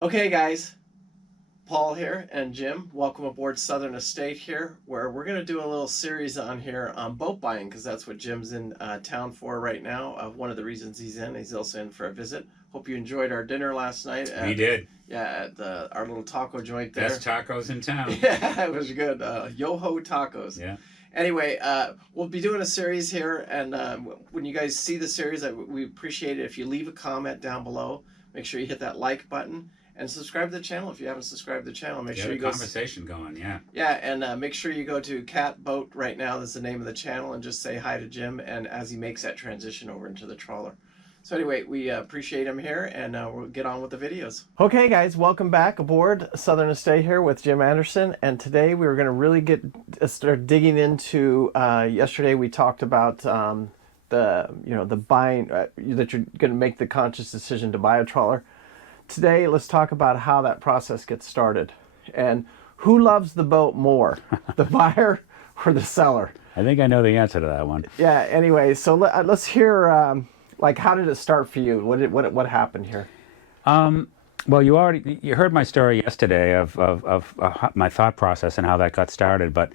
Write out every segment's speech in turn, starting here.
Okay, guys, Paul here and Jim. Welcome aboard Southern Estate here, where we're going to do a little series on here on boat buying because that's what Jim's in town for right now. One of the reasons he's in. He's also in for a visit. Hope you enjoyed our dinner last night. We did. Yeah, at our little taco joint there. Best tacos in town. Yeah, it was good. Yo-ho tacos. Yeah. Anyway, we'll be doing a series here, and when you guys see the series, we appreciate it if you leave a comment down below. Make sure you hit that like button. And subscribe to the channel if you haven't subscribed to the channel. Make sure you go. Conversation going, yeah. Yeah, and make sure you go to Cat Boat right now. That's the name of the channel, and just say hi to Jim. And as he makes that transition over into the trawler. So anyway, we appreciate him here, and we'll get on with the videos. Okay, guys, welcome back aboard Southern Estate here with Jim Anderson. And today we were going to really start digging into. Yesterday we talked about the buying that you're going to make the conscious decision to buy a trawler. Today, let's talk about how that process gets started and who loves the boat more, the buyer or the seller. I think I know the answer to that one. Yeah. Anyway, so let's hear like how did it start for you? What happened here? Well, you heard my story yesterday of my thought process and how that got started, but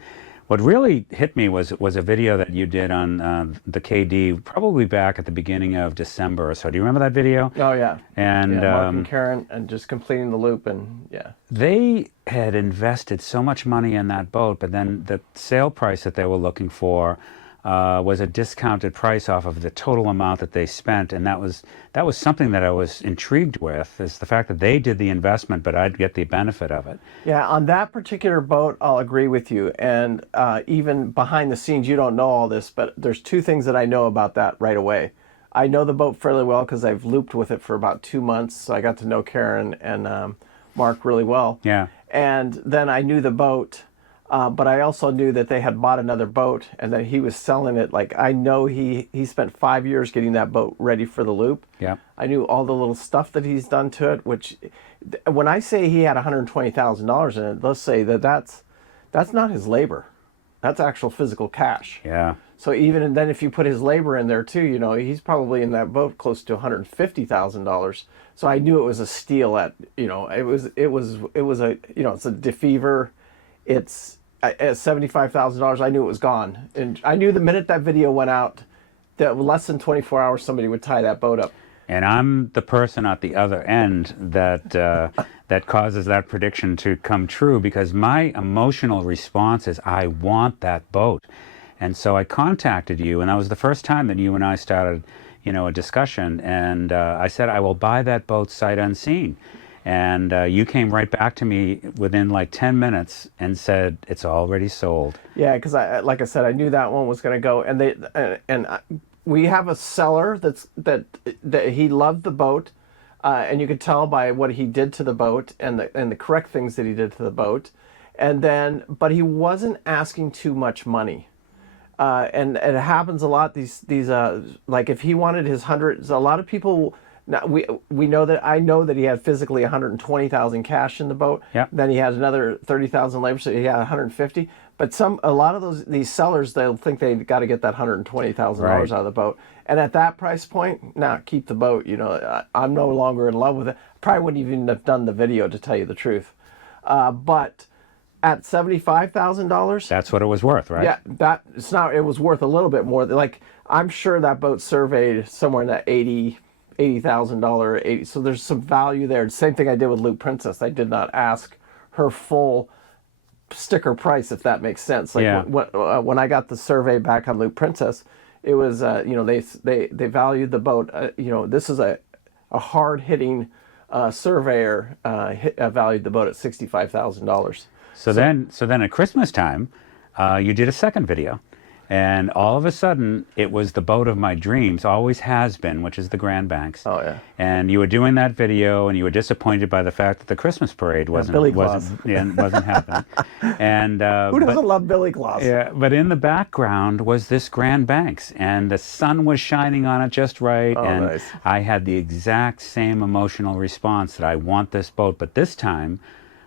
what really hit me was a video that you did on the KD probably back at the beginning of December or so. Do you remember that video? Oh yeah. And Mark and Karen and just completing the loop, and yeah. They had invested so much money in that boat, but then the sale price that they were looking for was a discounted price off of the total amount that they spent, and that was something that I was intrigued with, is the fact that they did the investment, but I'd get the benefit of it. Yeah, on that particular boat, I'll agree with you. And even behind the scenes, you don't know all this, but there's two things that I know about that right away. I know the boat fairly well because I've looped with it for about 2 months, so I got to know Karen and Mark really well. Yeah. And then I knew the boat. But I also knew that they had bought another boat and that he was selling it. Like, I know he spent 5 years getting that boat ready for the loop. Yeah. I knew all the little stuff that he's done to it, which when I say he had $120,000 in it, let's say that's not his labor. That's actual physical cash. Yeah. So even then, if you put his labor in there too, he's probably in that boat close to $150,000. So I knew it was a steal it was a, it's a defeaver. It's at $75,000. I knew it was gone, and I knew the minute that video went out that less than 24 hours somebody would tie that boat up. And I'm the person at the other end that that causes that prediction to come true, because my emotional response is, I want that boat. And so I contacted you, and that was the first time that you and I started, a discussion. And I said, I will buy that boat sight unseen. And you came right back to me within like 10 minutes and said, it's already sold. Yeah, because like I said, I knew that one was going to go. And we have a seller that he loved the boat, and you could tell by what he did to the boat and the correct things that he did to the boat. But he wasn't asking too much money. And it happens a lot. These like if he wanted his hundreds, a lot of people. Now we know that I know that he had physically 120,000 cash in the boat. Yep. Then he had another 30,000 labor, so he had 150. But a lot of these sellers, they'll think they got to get that $120,000 Right. out of the boat. And at that price point, keep the boat. I'm no longer in love with it. Probably wouldn't even have done the video, to tell you the truth. But at $75,000, That's what it was worth, right? yeah, it was worth a little bit more. Like, I'm sure that boat surveyed somewhere in that $80,000. So there's some value there. Same thing I did with Loop Princess. I did not ask her full sticker price, if that makes sense. Like, yeah. When I got the survey back on Loop Princess, it was they valued the boat. This is a hard hitting surveyor valued the boat at $65,000. So then at Christmas time, you did a second video. And all of a sudden, it was the boat of my dreams, always has been, which is the Grand Banks. Oh, yeah. And you were doing that video, and you were disappointed by the fact that the Christmas parade wasn't happening. And who doesn't love Billy Claus? Yeah, but in the background was this Grand Banks, and the sun was shining on it just right. Oh, and nice. I had the exact same emotional response that I want this boat, but this time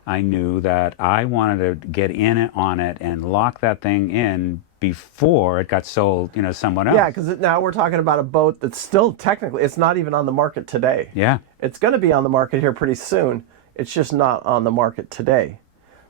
I knew that I wanted to get in on it and lock that thing in before it got sold, someone else. Yeah, because now we're talking about a boat that's still technically, it's not even on the market today. Yeah. It's going to be on the market here pretty soon. It's just not on the market today.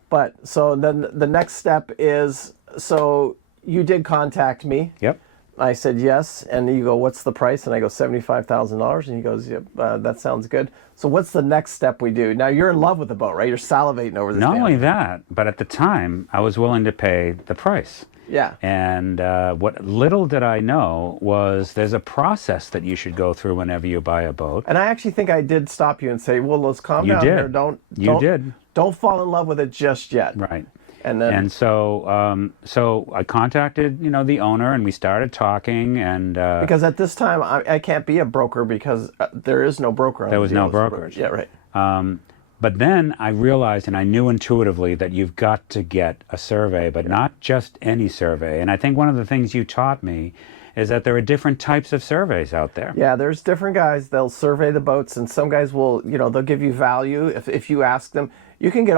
But so then the next step is, so you did contact me. Yep. I said yes, and you go, what's the price? And I go, $75,000. And he goes, yep, that sounds good. So what's the next step we do? Now you're in love with the boat, right? You're salivating over this. Not only that, but at the time, I was willing to pay the price. Yeah. And what little did I know was there's a process that you should go through whenever you buy a boat. And I actually think I did stop you and say, well, let's calm down here. Don't fall in love with it just yet. Right. And so I contacted, the owner, and we started talking. And because at this time I can't be a broker because there is no broker. There was no brokerage. Yeah, right. But then I realized, and I knew intuitively, that you've got to get a survey, but not just any survey. And I think one of the things you taught me is that there are different types of surveys out there. Yeah, there's different guys. They'll survey the boats, and some guys will, they'll give you value if you ask them. You can get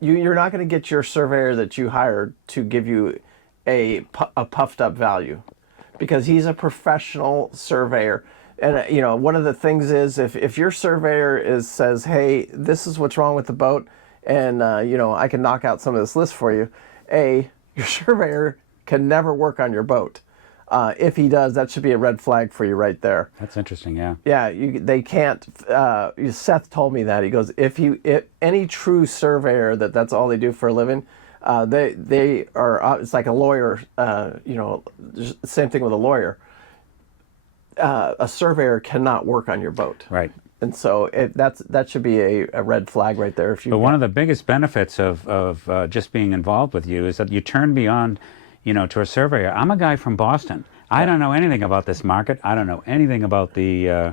you're not going to get your surveyor that you hired to give you a puffed up value, because he's a professional surveyor. And one of the things is if your surveyor says, hey, this is what's wrong with the boat, and I can knock out some of this list for you, your surveyor can never work on your boat. If he does, that should be a red flag for you right there. That's interesting, yeah. Yeah, they can't. Seth told me that. He goes, if any true surveyor that's all they do for a living, they are. It's like a lawyer. Same thing with a lawyer. A surveyor cannot work on your boat. Right. And so that should be a red flag right there. But one of the biggest benefits of just being involved with you is that you turn beyond, to a surveyor. I'm a guy from Boston. I don't know anything about this market. I don't know anything about the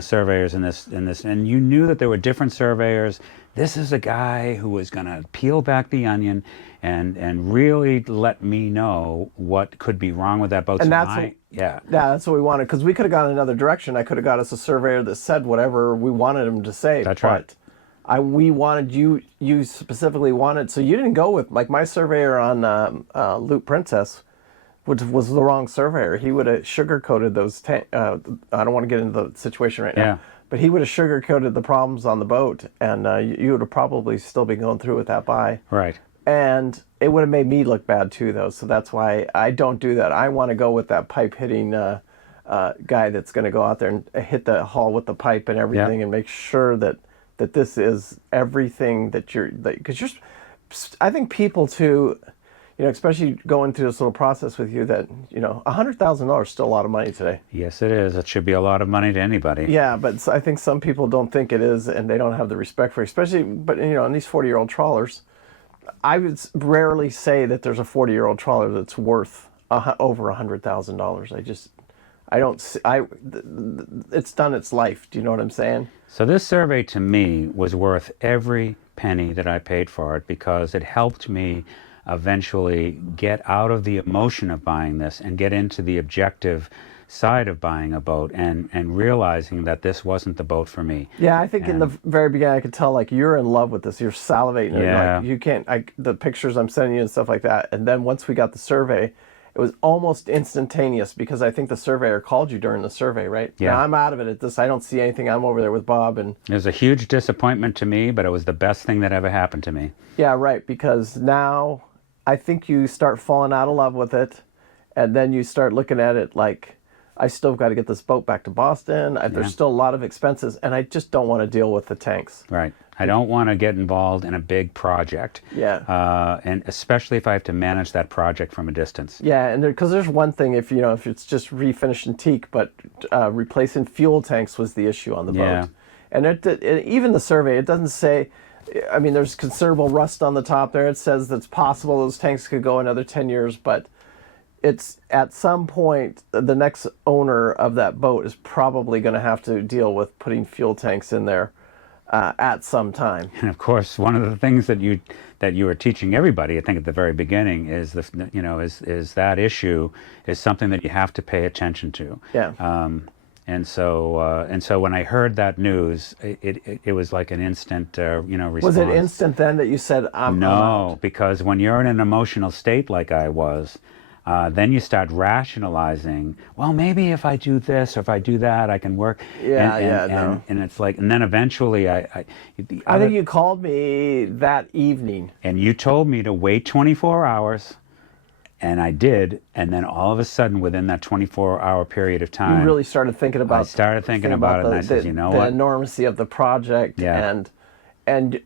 surveyors in this. And you knew that there were different surveyors. This is a guy who was going to peel back the onion and really let me know what could be wrong with that boat. And that's what we wanted, because we could have gone another direction. I could have got us a surveyor that said whatever we wanted him to say. That's right. We wanted you specifically wanted, so you didn't go with, like, my surveyor on Loop Princess, which was the wrong surveyor. He would have sugar-coated those I don't want to get into the situation right now, but he would have sugar-coated the problems on the boat, and you would have probably still been going through with that buy. Right. And it would have made me look bad too, though, so that's why I don't do that. I want to go with that pipe-hitting guy that's going to go out there and hit the hull with the pipe and everything, and make sure that this is everything because I think people too, especially going through this little process with you, that $100,000 is still a lot of money today. Yes, it is. It should be a lot of money to anybody. Yeah, but I think some people don't think it is, and they don't have the respect for it, especially. But in these 40-year-old trawlers, I would rarely say that there's a 40-year-old trawler that's worth over $100,000. It's done its life. Do you know what I'm saying? So this survey to me was worth every penny that I paid for it, because it helped me eventually get out of the emotion of buying this and get into the objective side of buying a boat and realizing that this wasn't the boat for me. Yeah, I think in the very beginning I could tell, like, you're in love with this. You're salivating. Yeah. Like, you can't, the pictures I'm sending you and stuff like that. And then once we got the survey, it was almost instantaneous, because I think the surveyor called you during the survey, right? Yeah. Now I'm out of it at this. I don't see anything. I'm over there with Bob. And it was a huge disappointment to me, but it was the best thing that ever happened to me. Yeah, right. Because now I think you start falling out of love with it, and then you start looking at it like, I still got to get this boat back to Boston. There's still a lot of expenses, and I just don't want to deal with the tanks. Right. I don't want to get involved in a big project. Yeah. And especially if I have to manage that project from a distance. Yeah, and because there's one thing, if it's just refinishing teak, but replacing fuel tanks was the issue on the boat. And even the survey, it doesn't say. I mean, there's considerable rust on the top there. It says that it's possible those tanks could go another 10 years, but it's at some point the next owner of that boat is probably going to have to deal with putting fuel tanks in there at some time. And of course, one of the things that you were teaching everybody, I think at the very beginning, is is that issue is something that you have to pay attention to. Yeah. And so when I heard that news, it was like an instant response. Was it instant then that you said I'm No, out? because when you're in an emotional state like I was, then you start rationalizing, well, maybe if I do this or if I do that, I can work. And it's like, and then eventually I think you called me that evening. And you told me to wait 24 hours, and I did. And then all of a sudden, within that 24-hour period of time, you really started thinking about. I started thinking about it, and I said, you know what? The enormity of the project, Yeah. and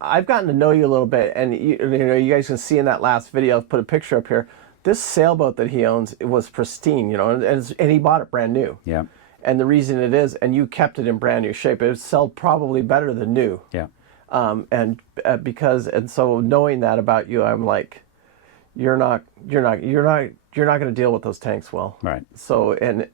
I've gotten to know you a little bit, and you know, you guys can see in that last video, I've put a picture up here. This sailboat that he owns, it was pristine, you know, and he bought it brand new. Yeah. And the reason it is, and you kept it in brand new shape, it would sell probably better than new. Yeah. And so knowing that about you, I'm like, you're not going to deal with those tanks well. Right. So, and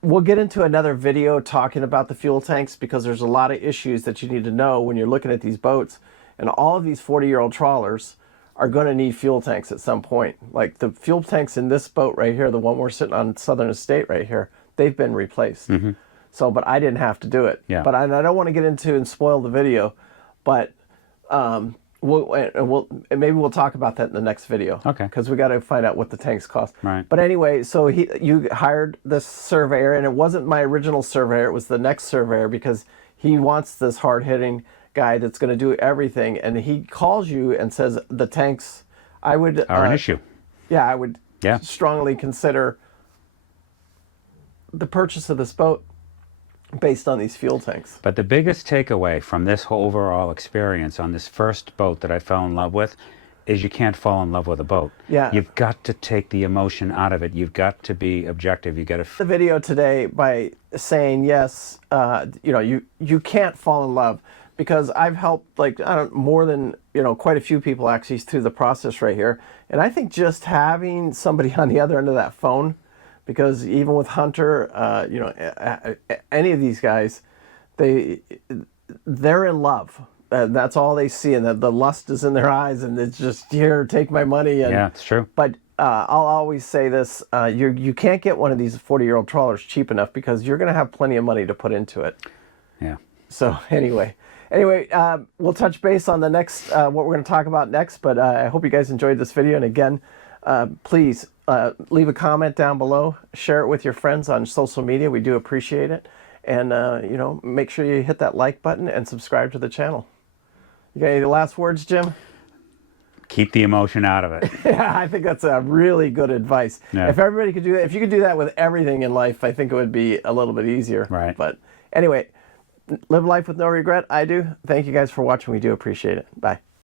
we'll get into another video talking about the fuel tanks, because there's a lot of issues that you need to know when you're looking at these boats, and all of these 40-year-old trawlers are going to need fuel tanks at some point. Like the fuel tanks in this boat right here, the one we're sitting on Southern Estate right here, they've been replaced. Mm-hmm. So, but I didn't have to do it. Yeah. But I don't want to get into and spoil the video, but maybe we'll talk about that in the next video. Okay. Because we got to find out what the tanks cost. Right. But anyway, so you hired this surveyor, and it wasn't my original surveyor, it was the next surveyor, because he wants this hard-hitting guy that's going to do everything, and he calls you and says the tanks are an issue. Yeah, I would strongly consider the purchase of this boat based on these fuel tanks. But the biggest takeaway from this whole overall experience on this first boat that I fell in love with is you can't fall in love with a boat. Yeah. You've got to take the emotion out of it. You've got to be objective. You got to the video today by saying yes, you know, you can't fall in love, because I've helped more than, you know, quite a few people actually through the process right here. And I think just having somebody on the other end of that phone, because even with Hunter, you know, any of these guys, they're in love. That's all they see, and the lust is in their eyes, and it's just, here, take my money. And, yeah, it's true. But I'll always say this, you can't get one of these 40-year-old trawlers cheap enough, because you're going to have plenty of money to put into it. Yeah. So anyway, we'll touch base on the next, what we're going to talk about next, but I hope you guys enjoyed this video. And again, please leave a comment down below, share it with your friends on social media. We do appreciate it. And, you know, make sure you hit that like button and subscribe to the channel. You got any last words, Jim? Keep the emotion out of it. Yeah, I think that's a really good advice. Yeah. If everybody could do that, if you could do that with everything in life, I think it would be a little bit easier. Right. But anyway, live life with no regret. I do. Thank you guys for watching. We do appreciate it. Bye.